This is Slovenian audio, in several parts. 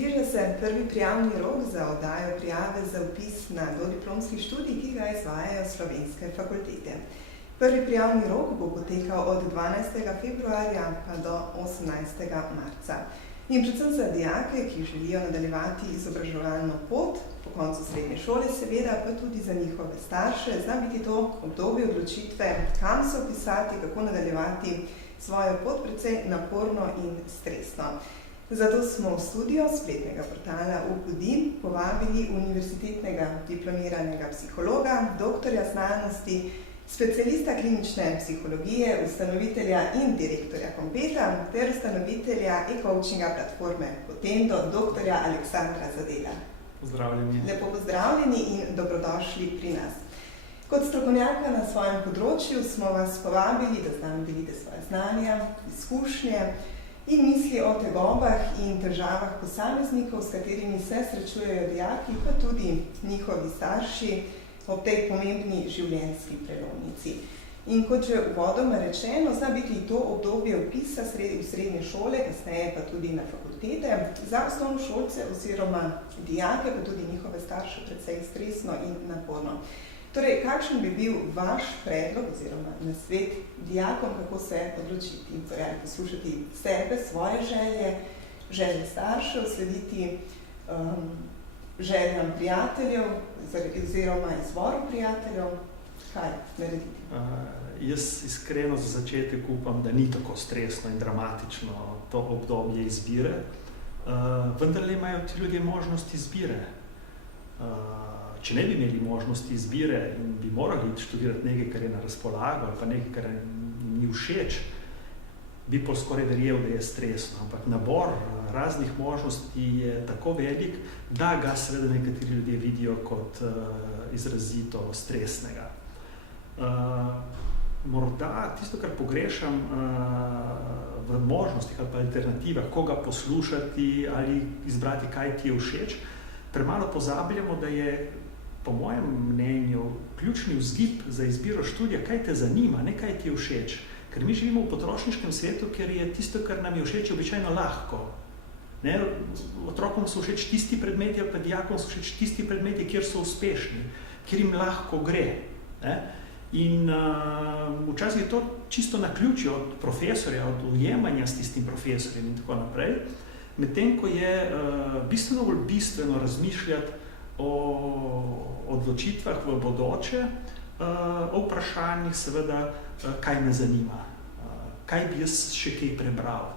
Bliža se prvi prijavni rok za oddajo prijave za vpis na dodiplomski študij, ki ga izvajajo slovenske fakultete. Prvi prijavni rok bo potekal od 12. februarja pa do 18. marca. In predvsem za dijake, ki želijo nadaljevati izobraževalno pot, po koncu srednje šole seveda, pa tudi za njihove starše, zna biti to obdobje odločitve, kam se vpisati, kako nadaljevati svojo pot, precej naporno in stresno. Zato smo v studio spletnega portala UPUDI povabili univerzitetnega diplomiranega psihologa, doktorja znanosti, specialista klinične psihologije, ustanovitelja in direktorja Kompeta ter ustanovitelja e-coachinga platforme Potendo, doktorja Aleksandra Zadela. Pozdravljeni. Lepo pozdravljeni in dobrodošli pri nas. Kot strokovnjaka na svojem področju smo vas povabili, da z nami delite svoje znanja, izkušnje in misli o tegobah in težavah posameznikov, s katerimi se srečujejo dijaki, pa tudi njihovi starši ob tej pomembni življenjski prelomnici. In kot že uvodoma rečeno, zna biti to obdobje vpisa v srednje šole, kasneje pa tudi na fakultete, za osnovnošolce oziroma dijake, pa tudi njihove starše precej stresno in naporno. Torej, kakšen bi bil vaš predlog oziroma nasvet dijakom, kako se odločiti? Torej, poslušati sebe, svoje želje, želje staršev, slediti željam prijateljev oziroma izvoru prijateljev, kaj narediti? Jaz iskreno za začetek upam, da ni tako stresno in dramatično to obdobje izbire, vendar imajo ti ljudje možnost izbire. Če ne bi imeli možnosti izbire in bi morali študirati nekaj, kar je na razpolago ali pa nekaj, kar jim ni všeč, bi pol skoraj verjel, da je stresno. Ampak nabor raznih možnosti je tako velik, da ga seveda nekateri ljudje vidijo kot izrazito stresnega. Morda tisto, kar pogrešam v možnostih ali pa alternativah, koga poslušati ali izbrati, kaj ti je všeč, premalo pozabljamo, da je po mojem mnenju ključni vzgib za izbiro študija, kaj te zanima, ne kaj ti je všeč. Ker mi živimo v potrošniškem svetu, ker je tisto, kar nam je všeč, običajno lahko. Ne? Otrokom so všeč tisti predmeti, pa dijakom so všeč tisti predmeti, kjer so uspešni, kjer jim lahko gre. Ne? In včasih je to čisto naključje od profesorja, od ujemanja s tistim profesorjem in tako naprej. Medtem ko je bistveno bolj bistveno razmišljati o odločitvah v bodoče, o vprašanjih seveda, kaj me zanima, kaj bi jaz še kaj prebral,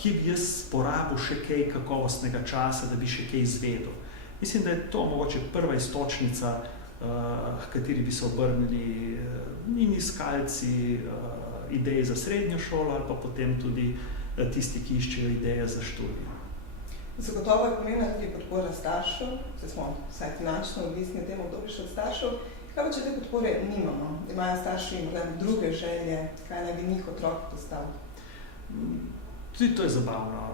kje bi jaz porabil še kaj kakovostnega časa, da bi še kaj izvedel. Mislim, da je to mogoče prva iztočnica, h kateri bi se obrnili in iskalci idej za srednjo šolo ali pa potem tudi tisti, ki iščejo ideje za študij. Zagotovo je pomembna tudi podpora staršev, saj smo vsaj finančno odvisni v tem obdobju od staršev. Kaj pa, če te podpore nimamo? Imajo starši druge želje, kaj naj bi njih otrok postal? Tudi to je zabavno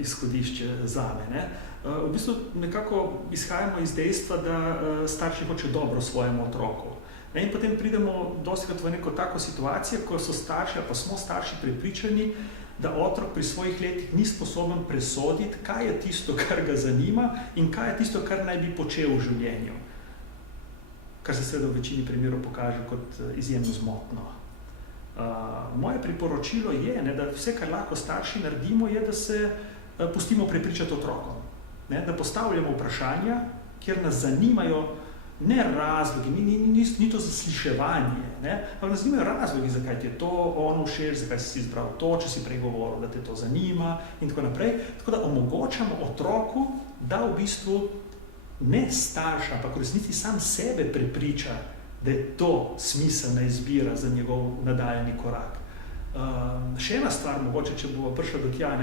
izhodišče zame. Ne? V bistvu nekako izhajamo iz dejstva, da starši hočejo dobro svojemu otroku. In potem pridemo dostikrat v neko tako situacijo, ko so starši, pa smo starši prepričani, da otrok pri svojih letih ni sposoben presoditi, kaj je tisto, kar ga zanima in kaj je tisto, kar naj bi počel v življenju. Kar se seveda v večini primerov pokaže kot izjemno zmotno. Moje priporočilo je, da vse, kar lahko starši naredimo, je, da se pustimo prepričati otrokom. Da postavljamo vprašanja, kjer nas zanimajo ne razlogi, ni to zasliševanje, ampak nas zanimajo razlogi, zakaj ti je to ono všeč, zakaj si izbral to, če si prej govoril, da te to zanima in tako naprej. Tako da omogočamo otroku, da v bistvu ne starša, ampak v resnici sam sebe prepriča, da je to smiselna izbira za njegov nadaljnji korak. Še ena stvar, mogoče, če bo prišla do tja,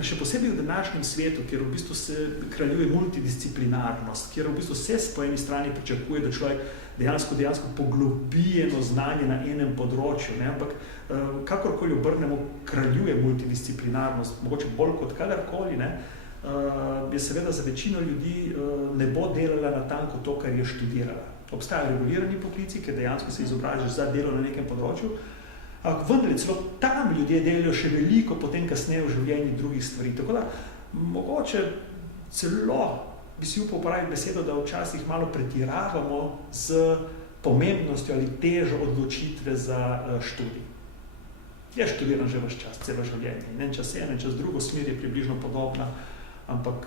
še posebej v današnjem svetu, kjer v bistvu se kraljuje multidisciplinarnost, kjer v bistvu se po eni strani pričakuje, da človek dejansko poglobi eno znanje na enem področju, ampak kakorkoli obrnemo, kraljuje multidisciplinarnost, mogoče bolj kot kadarkoli, je seveda za večino ljudi ne bo delala natanko to, kar je študirala. Obstajajo regulirani poklici, ker dejansko se izobražaš za delo na nekem področju, vendar celo tam ljudje delajo še veliko potem kasneje v življenju drugih stvari. Tako da mogoče celo bi si upal uporabiti besedo, da včasih malo pretiravamo z pomembnostjo ali težo odločitve za študij. Jaz študiram že ves čas, celo življenje. En čas eno, en čas drugo, smer je približno podobna, ampak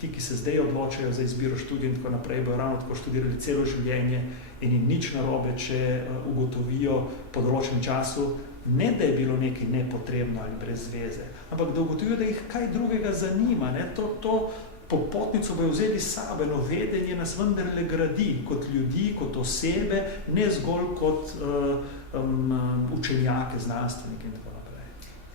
ti, ki se zdaj odločajo za izbiro študija in tako naprej, bojo ravno tako študirali celo življenje in ni nič narobe, če ugotovijo po določenem času, ne da je bilo nekaj nepotrebno ali brez veze, ampak da ugotovijo, da jih kaj drugega zanima. Ne? To popotnico bojo vzeli s sabo, eno vedenje nas vendarle gradi kot ljudi, kot osebe, ne zgolj kot učenjake, znanstvenike in tako naprej.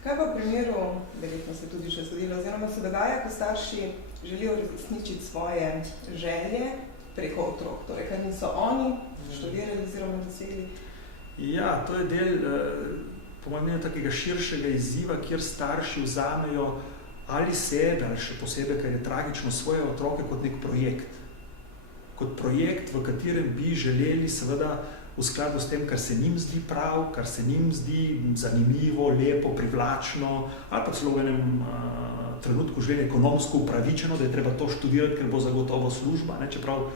Kaj pa v primeru, verjetno se tudi še zgodilo, oziroma se dogaja, ko starši želijo uresničiti svoje želje preko otrok, torej kaj niso oni študirali oziroma dosegli? Ja, to je del, po mojem mnenju, takega širšega izziva, kjer starši vzamejo ali sebe, ali še posebej, kar je tragično, svoje otroke kot nek projekt. Kot projekt, v katerem bi želeli seveda v skladu s tem, kar se njim zdi prav, kar se njim zdi zanimivo, lepo, privlačno, ali pa celo v enem trenutku življenja ekonomsko upravičeno, da je treba to študirati, ker bo zagotovo služba, ne? Čeprav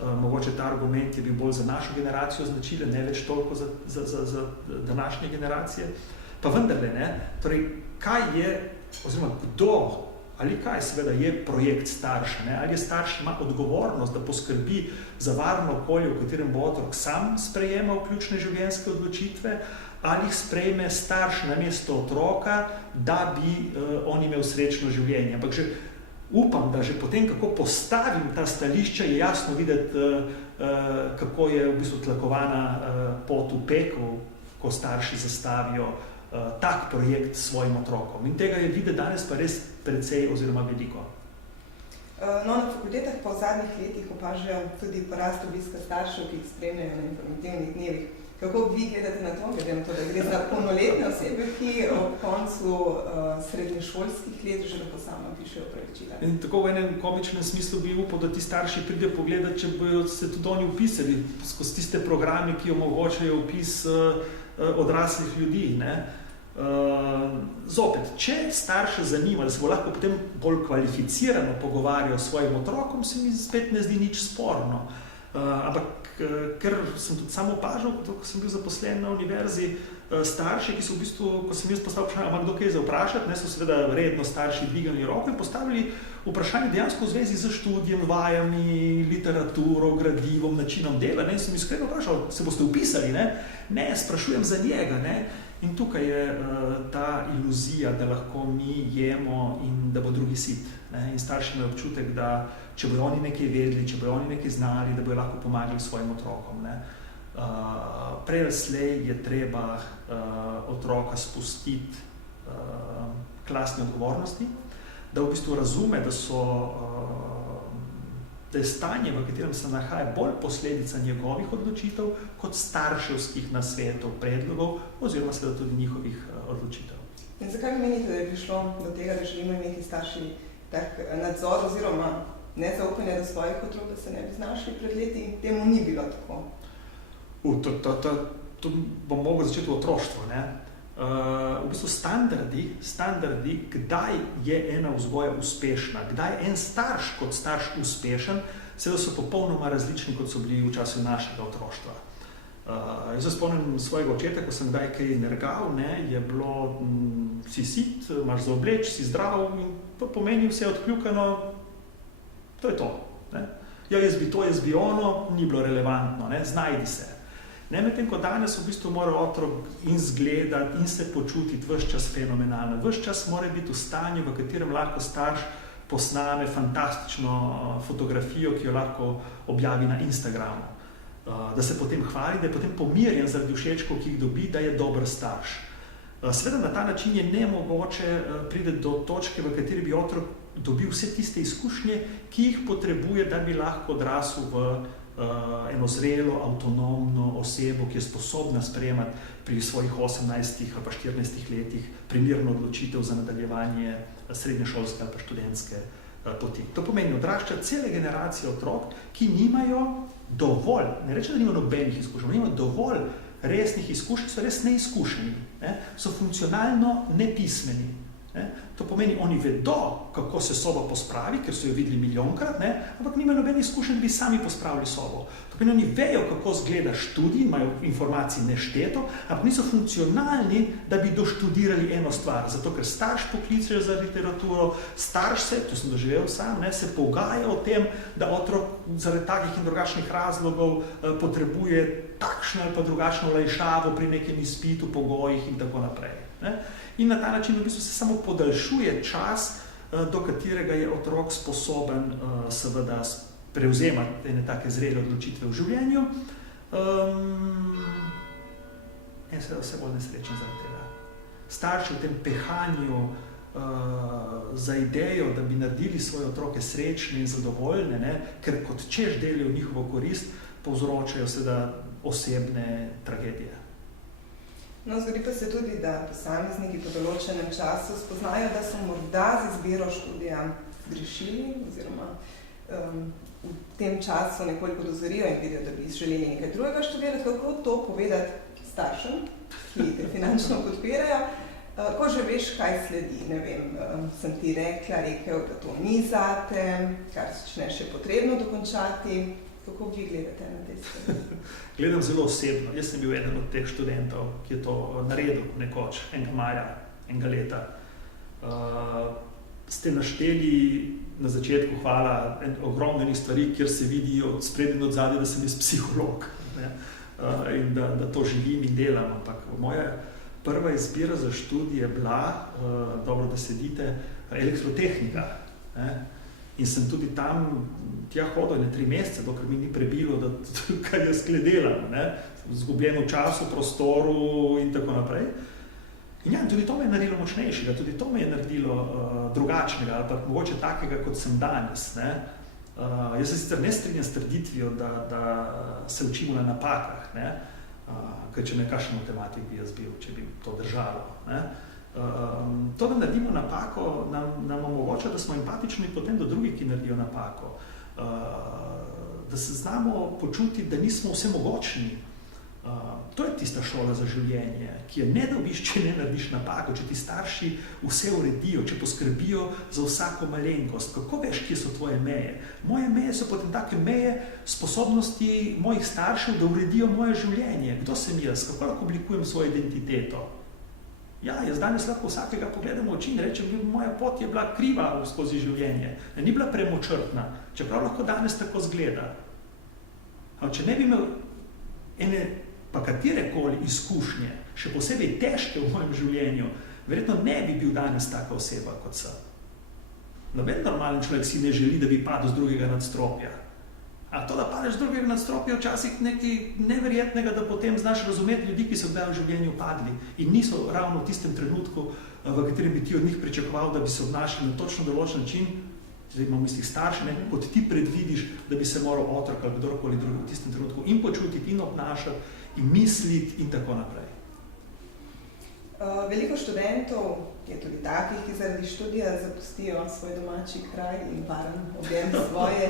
mogoče ta argument je bil bolj za našo generacijo značilen, ne več toliko za današnje generacije. Pa vendarle, ne? Torej, kaj je, oziroma kdo ali kaj seveda je projekt starša, ne? Ali je starš ima odgovornost, da poskrbi za varno okolje, v katerem bo otrok sam sprejemal ključne življenjske odločitve, ali jih sprejme starš namesto otroka, da bi on imel srečno življenje. Ampak že upam, da že potem, kako postavim ta stališča, je jasno videti, kako je v bistvu tlakovana pot v pekel, ko starši zastavijo tak projekt svojim otrokom. In tega je videti danes pa res precej oziroma veliko. No, na fakultetah pa v zadnjih letih opažajo tudi porast obiska staršev, ki jih spremljajo na informativnih dnevih. Kako vi gledate na to, glede na to, da gre za polnoletne osebe, ki ob koncu srednješolskih let že lahko sama pišejo opravičila? In tako v enem komičnem smislu bi upal, da ti starši pridejo pogledati, če bojo se tudi oni upisali skozi tiste programe, ki omogočajo vpis odraslih ljudi, ne? Zopet, če starše zanima, da se bo lahko potem bolj kvalificirano pogovarjal s svojim otrokom, se mi spet ne zdi nič sporno. Ampak, ker sem tudi sam opažal, ko sem bil zaposlen na univerzi, starši, ki so v bistvu, ko sem jaz postavil vprašanje, ima kdo kaj za vprašati, ne, so seveda redno starši dvigali roko in postavili vprašanje dejansko v zvezi z študijem, vajami, literaturo, gradivom, načinom dela, ne, in sem iskreno vprašal, se boste vpisali, ne? Ne, sprašujem za njega, ne? In tukaj je ta iluzija, da lahko mi jemo in da bo drugi sit. Ne? In starši imajo občutek, da če bojo oni nekaj vedeli, če bojo oni nekaj znali, da bojo lahko pomagali svojim otrokom. Ne? Prej ali slej je treba otroka spustiti k lastni odgovornosti, da v bistvu razume, da je stanje, v katerem se nahaja, bolj posledica njegovih odločitev kot starševskih nasvetov, predlogov oziroma seveda tudi njihovih odločitev. In zakaj menite, da je prišlo do tega, da želimo imeti starši tak nadzor oziroma nezaupanje do svojih otrok, da se ne bi znašli pred leti in temu ni bilo tako? To bom mogel začeti v otroštvu, ne? V bistvu standardi, kdaj je ena vzgoja uspešna, kdaj je en starš kot starš uspešen, seveda so popolnoma različni, kot so bili v času našega otroštva. Jaz se spomnim svojega očeta, ko sem kdaj kaj nergal, ne, je bilo, si sit, imaš za obleč, si zdrav in to pomeni vse odkljukano, to je to. Ne. Ja, jaz bi ono, ni bilo relevantno, ne, znajdi se. Ne, medtem ko danes v bistvu mora otrok in zgledati in se počutiti ves čas fenomenalno. Ves čas mora biti v stanju, v katerem lahko starš posname fantastično fotografijo, ki jo lahko objavi na Instagramu. Da se potem hvali, da je potem pomirjen zaradi všečkov, ki jih dobi, da je dober starš. Seveda na ta način je nemogoče priti do točke, v kateri bi otrok dobil vse tiste izkušnje, ki jih potrebuje, da bi lahko odrasel v eno zrelo, avtonomno osebo, ki je sposobna sprejemati pri svojih 18 ali pa 14 letih primerno odločitev za nadaljevanje srednješolske ali pa študentske poti. To pomeni odrašča cele generacije otrok, ki nimajo dovolj, ne rečem, da nimajo nobenih izkušenj, nimajo dovolj resnih izkušenj, so res neizkušeni, ne? So funkcionalno nepismeni. Ne? To pomeni, oni vedo, kako se soba pospravi, ker so jo videli milijonkrat, ne? Ampak nimajo nobenih izkušenj, da bi sami pospravili sobo. To pomeni, oni vejo, kako izgleda študij, imajo informacij nešteto, ampak niso funkcionalni, da bi doštudirali eno stvar. Zato, ker starš pokliče za literaturo, starš se, to sem doživel sam, ne, se pogaja o tem, da otrok zaradi takih in drugačnih razlogov potrebuje takšno ali pa drugačno olajšavo pri nekem izpitu, pogojih in tako naprej. Ne? In na ta način v bistvu se samo podaljšuje čas, do katerega je otrok sposoben seveda prevzemati ene take zrele odločitve v življenju. In seveda vse bolj nesrečen zaradi tega. Starši v tem pehanju za idejo, da bi naredili svoje otroke srečne in zadovoljne, ne, ker kot češ delijo v njihovo korist, povzročajo seveda osebne tragedije. No, zgodi pa se tudi, da posamezniki po določenem času spoznajo, da so morda z izbiro študija zgrešili oziroma v tem času nekoliko dozorijo in vidijo, da bi želeli nekaj drugega študirati. Kako to povedati staršem, ki te finančno podpirajo, ko že veš, kaj sledi? Ne vem, sem ti rekel, da to ni zate, kar je še potrebno dokončati. Kako vi gledate na te stvari? Gledam zelo osebno. Jaz sem bil eden od teh študentov, ki je to naredil nekoč, enega maja, enega leta. Ste našteli na začetku, hvala, ogromno stvari, kjer se vidijo spredaj in odzadaj, da sem jaz psiholog, ne? In da to živim in delam. Ampak moja prva izbira za študij je bila, dobro, da sedite, elektrotehnika. Ne? In sem tudi tam tja hodil 3 mesece, dokler mi ni prebilo, da kaj jaz delam, ne? Zgubljen v času, prostoru in tako naprej. In ja, tudi to me je naredilo močnejšega, tudi to me je naredilo drugačnega, ali pa mogoče takega, kot sem danes. Ne? Jaz se sicer ne strinjam s trditvijo, da se učimo na napakah, ne? Ker če ne kakšen matematik bi jaz bil, če bi to držalo. Ne? To, da naredimo napako, nam omogoča, da smo empatični potem do drugih, ki naredijo napako. Da se znamo počutiti, da nismo vsemogočni. To je tista šola za življenje, ki je ne dobiš, če ne narediš napako, če ti starši vse uredijo, če poskrbijo za vsako malenkost. Kako veš, kje so tvoje meje? Moje meje so potem take meje sposobnosti mojih staršev, da uredijo moje življenje. Kdo sem jaz? Kako lahko oblikujem svojo identiteto? Ja, jaz danes lahko vsakega pogledam v oči in rečem, moja pot je bila kriva skozi življenje, ni bila premočrtna, čeprav lahko danes tako zgleda. Ampak če ne bi imel ene pa katerekoli izkušnje, še posebej težke v mojem življenju, verjetno ne bi bil danes taka oseba, kot sem. Noben normalen človek si ne želi, da bi padel z drugega nadstropja. A to, da padeš z drugega nadstropja, včasih nekaj neverjetnega, da potem znaš razumeti ljudi, ki so kdaj v življenju padli in niso ravno v tistem trenutku, v katerem bi ti od njih pričakoval, da bi se obnašali na točno določen način, zdaj imam v mislih starše, ne, kot ti predvidiš, da bi se moral otrok ali kdorkoli drugi v tistem trenutku in počutiti in obnašati in misliti in tako naprej. Veliko študentov je tudi takih, ki zaradi študija zapustijo svoj domači kraj in varen objem svoje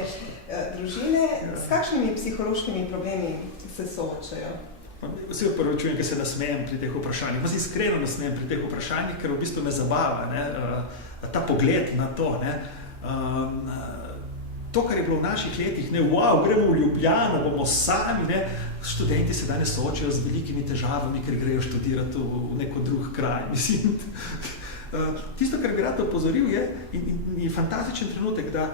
družine. S kakšnimi psihološkimi problemi se soočajo? Vse upravičujem, ker se nasmejem pri teh vprašanjih. Jaz iskreno nasmejem pri teh vprašanjih, ker v bistvu me zabava, ne? Ta pogled na to. Ne? To, kar je bilo v naših letih, ne, wow, gremo v Ljubljano, bomo sami, ne, študenti se danes soočajo z velikimi težavami, ker grejo študirati v neko drug kraj, mislim. Tisto, kar bi rad opozoril je, in je fantastičen trenutek, da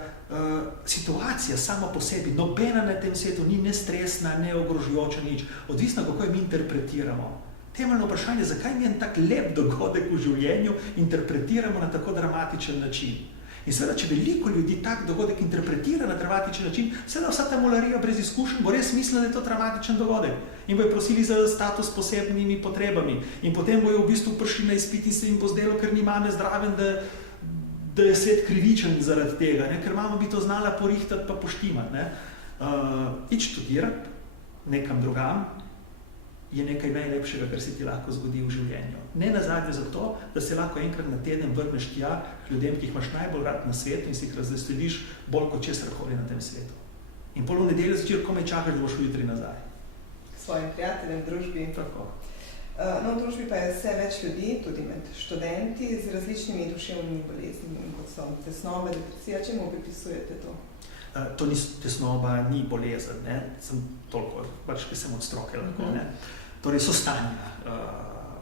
situacija sama po sebi, nobena na tem svetu ni ne stresna, ne ogrožujoča nič, odvisno, kako jo mi interpretiramo. Temeljno vprašanje, zakaj mi en tak lep dogodek v življenju interpretiramo na tako dramatičen način. In seveda, če veliko ljudi tak dogodek interpretira na dramatičen način, seveda vsa ta mularija brez izkušenj bo res mislila, da je to dramatičen dogodek. In bojo prosili za status s posebnimi potrebami. In potem bojo v bistvu prišli na izpit in se jim bo zdelo, ker ni mame zdraven, da je svet krivičen zaradi tega, ne? Ker mama bi to znala porihtati pa poštimati. Ne? Ič študirati nekam drugam je nekaj najlepšega, kar se ti lahko zgodi v življenju. Ne nazadnje zato, da se lahko enkrat na teden vrneš tja k ljudem, ki jih imaš najbolj rad na svetu in si jih razveseljiš bolj kot česarkoli na tem svetu. In pol v nedeljo zvečer komaj čakaš, da boš jutri nazaj. Svojim prijateljem, družbi. Tako. No, v družbi pa je vse več ljudi, tudi med študenti, z različnimi duševnimi boleznimi, kot so tesnoba, depresija. Čemu pripisujete to? To ni tesnoba, ni bolezen, ne? Sem toliko, pač sem od stroke lahko, ne? Torej so stanja,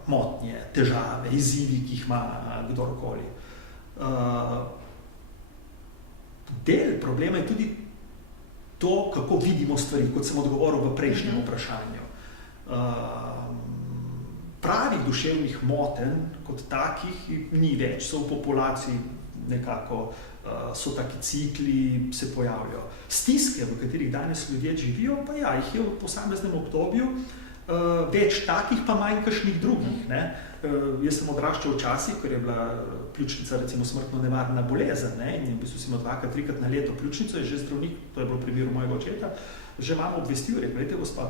motnje, težave, izzivi, ki jih ima kdorkoli. Del problema je tudi to, kako vidimo stvari, kot sem odgovoril v prejšnjem vprašanju. Pravih duševnih motenj kot takih ni več, so v populaciji nekako, so taki cikli, se pojavljajo. Stiske, v katerih danes ljudje živijo, pa ja, jih je v posameznem obdobju več takih, pa manj kakšnih drugih, ne. Jaz sem odraščal včasih, ker je bila pljučnica recimo smrtno nevarna bolezen, ne, in v bistvu si imel 2-3 na leto pljučnico, je že zdravnik, to je bilo v primeru mojega očeta, že imamo obvestil, rekel, glejte, gospa,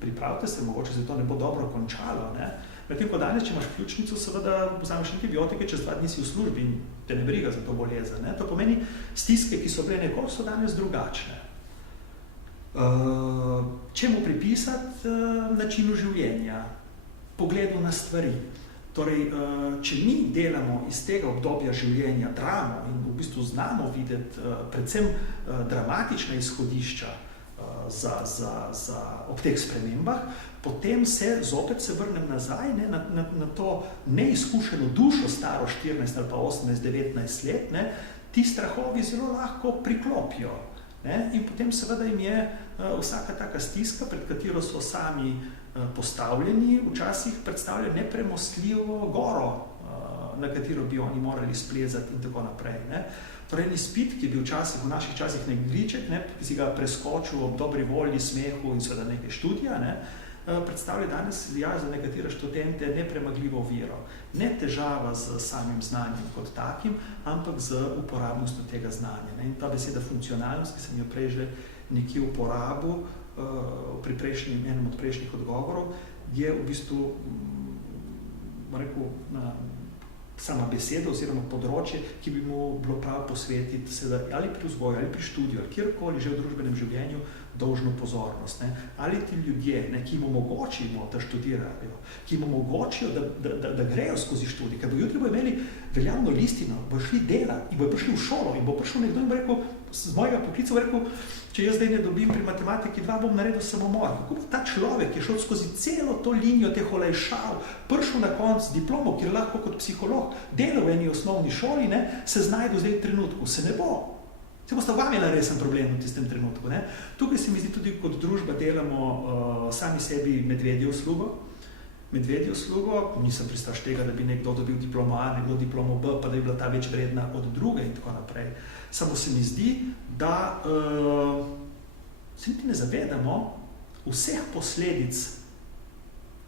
pripravite se, mogoče se to ne bo dobro končalo, ne. Medtem ko danes, če imaš pljučnico, seveda vzameš antibiotike, čez 2 dni si v službi in te ne briga za to bolezen, ne. To pomeni, stiske, ki so bile nekoč, so danes drugačne. Čemu pripisati? Načinu življenja, pogledu na stvari. Torej, če mi delamo iz tega obdobja življenja dramo in v bistvu znamo videti predvsem dramatična izhodišča ob teh spremembah, potem zopet se vrnem nazaj, ne, na to neizkušeno dušo, staro 14 ali pa 18, 19 let, ne, ti strahovi zelo lahko priklopijo. Ne, in potem seveda jim je vsaka taka stiska, pred katero so sami postavljeni, včasih predstavlja nepremostljivo goro, na katero bi oni morali splezati in tako naprej. Ne. Torej, en izpit, ki je bil v naših časih nek griček, ne, ki si ga preskočil ob dobri volji, smehu in seveda nekaj študija, ne, predstavlja danes za nekatere študente nepremagljivo oviro. Ne težava z samim znanjem kot takim, ampak z uporabnostjo tega znanja. Ne. In ta beseda funkcionalnost, ki sem jo prej že nekje uporabil pri enem od prejšnjih odgovorov, je v bistvu, rekel, sama beseda oziroma področje, ki bi mu bilo prav posvetiti seveda ali pri vzgoju, ali pri študiju, ali kjerkoli že v družbenem življenju dolžno pozornost. Ne. Ali ti ljudje, ne, ki jim omogočimo, da študirajo, ki jim omogočijo, da grejo skozi študij, ker bo jutri imeli veljavno listino, bo šli delati in bo prišli v šolo in bo prišel nekdo in bo rekel, z mojega poklica bo rekel, če jaz zdaj ne dobim pri matematiki 2, bom naredil samomor. Kako bo ta človek, ki je šel skozi celo to linijo teh olajšav, prišel na konc diplomo, kjer lahko kot psiholog delal v eni osnovni šoli, ne, se znajdu zdaj v trenutku? Se ne bo. Se boste vam imeli resen problem v tistem trenutku. Ne. Tukaj se mi zdi tudi kot družba delamo sami sebi medvedjo uslugo. Medvedjo uslugo, nisem pristaš tega, da bi nekdo dobil diplomo A, nekdo diplomo B, pa da bi bila ta več vredna od druge in tako naprej. Samo se mi zdi, da se niti ne zavedamo vseh posledic,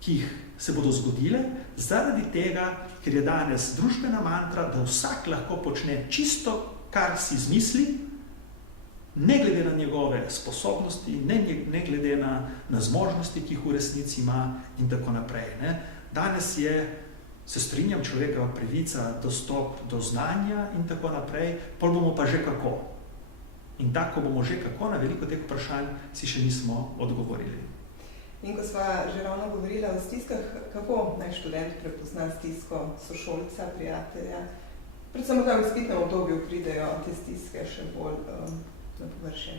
ki jih se bodo zgodile, zaradi tega, ker je danes družbena mantra, da vsak lahko počne čisto, kar si zmisli, ne glede na njegove sposobnosti, ne glede na zmožnosti, ki jih v resnici ima in tako naprej. Ne. Danes je, se strinjam, človekova pravica, dostop do znanja in tako naprej, pol bomo pa že kako. In tako bomo že kako, na veliko teh vprašanj si še nismo odgovorili. In ko sva že ravno govorila o stiskah, kako naj študent prepozna stisko sošolca, prijatelja? Predvsem v izpitnem obdobju pridejo te stiske še bolj na površje.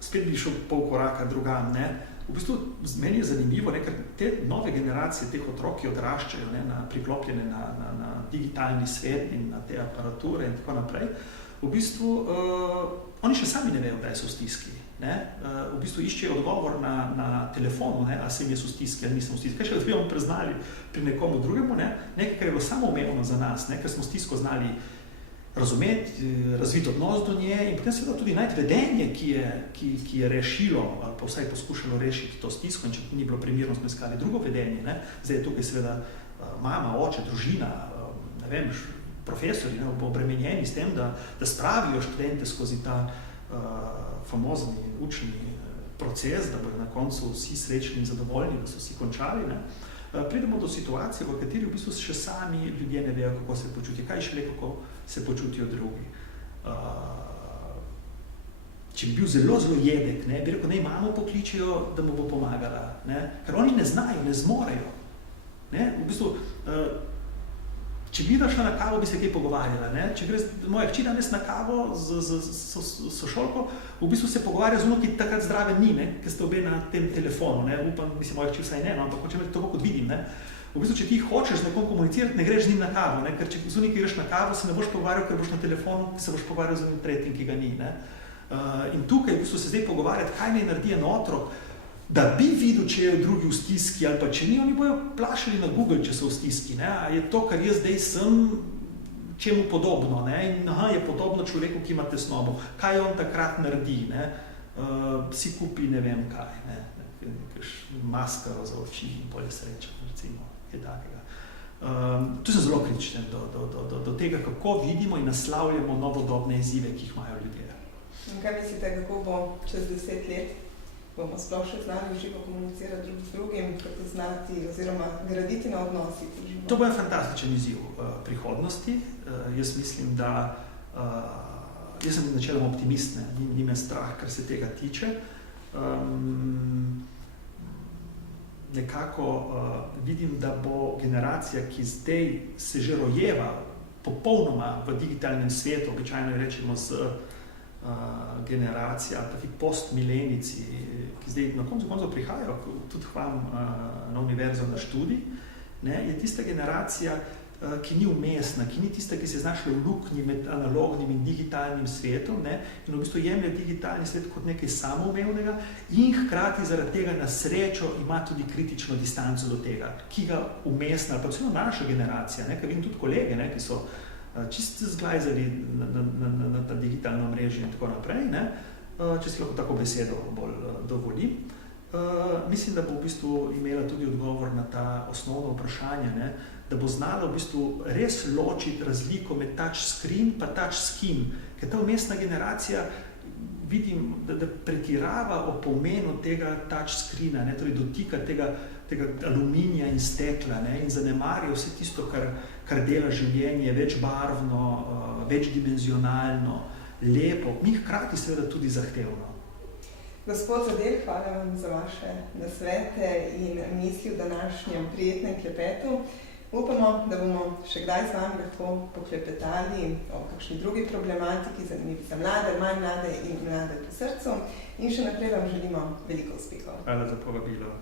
Spet bi šel pol koraka drugam, ne. V bistvu, meni je zanimivo, ne, ker te nove generacije teh otrok, ki odraščajo, ne, priklopljene na digitalni svet in na te aparature in tako naprej, v bistvu, oni še sami ne vejo, kdaj so v stiski. Ne. V bistvu iščejo odgovor na telefonu, ne, a sem jaz v stiski, ali nisem v stiski. Kaj še da bi preznali pri nekomu drugemu, ne, nekaj, kar je bilo samoumevno za nas, ne, ker smo stisko znali razumeti, razviti odnos do nje in potem seveda tudi najti vedenje, ki je rešilo ali pa vsaj poskušalo rešiti to stisko, in če ni bilo primerno, smo iskali drugo vedenje. Ne. Zdaj je tukaj seveda mama, oče, družina, ne vem, profesori, ne, obremenjeni s tem, da spravijo študente skozi ta famozni učni proces, da bodo na koncu vsi srečni in zadovoljni, da so vsi končali. Ne. Pridemo do situacije, v kateri v bistvu še sami ljudje ne vejo, kako se počutijo, kaj šele kako se počutijo drugi. če bi bil zelo, zelo jedek, ne, bi rekel, naj mamo pokličijo, da mu bo pomagala, ne, ker oni ne znajo, ne zmorejo. Ne, v bistvu, če bi šla na kavo, bi se kaj pogovarjala. Ne? Če gre moja hči danes na kavo z sošolko, v bistvu se pogovarja z ono, ki takrat zdrave ni, ne? Ker ste obe na tem telefonu. Ne? Upam, mislim, moja hči vsaj ne, no? Ampak hočem reči tako, kot vidim. Ne? V bistvu, če ti hočeš z nekom komunicirati, ne greš z njim na kavo. Ne? Ker če z unim, ki greš na kavo, se ne boš pogovarjal, ker boš na telefonu, ki se boš pogovarjal z unim tretjim, ki ga ni. Ne? In tukaj v bistvu se zdaj pogovarjati, kaj naj naredi en otrok, da bi videl, če je drugi v stiski ali pa če ni, oni bojo plašali na Google, če so v stiski. Ne? A je to, kar jaz zdaj sem, čemu podobno. Ne? In je podobno človeku, ki ima tesnobo. Kaj on takrat naredi? Ne? Si kupi ne vem kaj. Ne? Maskaro za oči in bolje sreča, recimo, kaj takega. Tu sem zelo kritičen do tega, kako vidimo in naslavljamo novodobne izzive, ki jih imajo ljudje. In kaj mislite, kako bo čez 10 let? Bomo sploh še znali živo komunicirati drug z drugim, kako znati oziroma graditi na odnosih. To bo en fantastičen izziv prihodnosti. Jaz mislim, da jaz sem načeloma optimist, ni me strah, kar se tega tiče. Nekako vidim, da bo generacija, ki zdaj se že rojeva popolnoma v digitalnem svetu, običajno rečemo z generacija, pa ti postmilenici, ki zdaj na koncu prihajajo tudi k vam na univerzo na študij, ne, je tista generacija, ki ni umestna, ki ni tista, ki se znašla v luknji med analognim in digitalnim svetom, ne, in v bistvu jemlje digitalni svet kot nekaj samoumevnega in hkrati zaradi tega na srečo ima tudi kritično distanco do tega, ki ga umestna, ali pa celo naša generacija, ne, ker vidim tudi kolege, ne, ki so čisto zglajzali na ta digitalno mrežje in tako naprej, ne? Če si lahko tako besedo bolj dovolim. Mislim, da bo v bistvu imela tudi odgovor na ta osnovno vprašanje, ne? Da bo znala v bistvu res ločiti razliko med touchscreen pa touchskin, ker ta umestna generacija vidim, da pretirava o pomenu tega touchscreena, ne? Torej dotika tega aluminija in stekla, ne? In zanemarja vse tisto, kar dela življenje večbarvno, večdimenzionalno, lepo, mi hkrati seveda tudi zahtevno. Gospod Zadel, hvala vam za vaše nasvete in misli v današnjem prijetnem klepetu. Upamo, da bomo še kdaj z vami lahko poklepetali o kakšni drugi problematiki, zanimivi za mlade, manj mlade in mlade po srcu. In še naprej vam želimo veliko uspehov. Hvala za povabilo.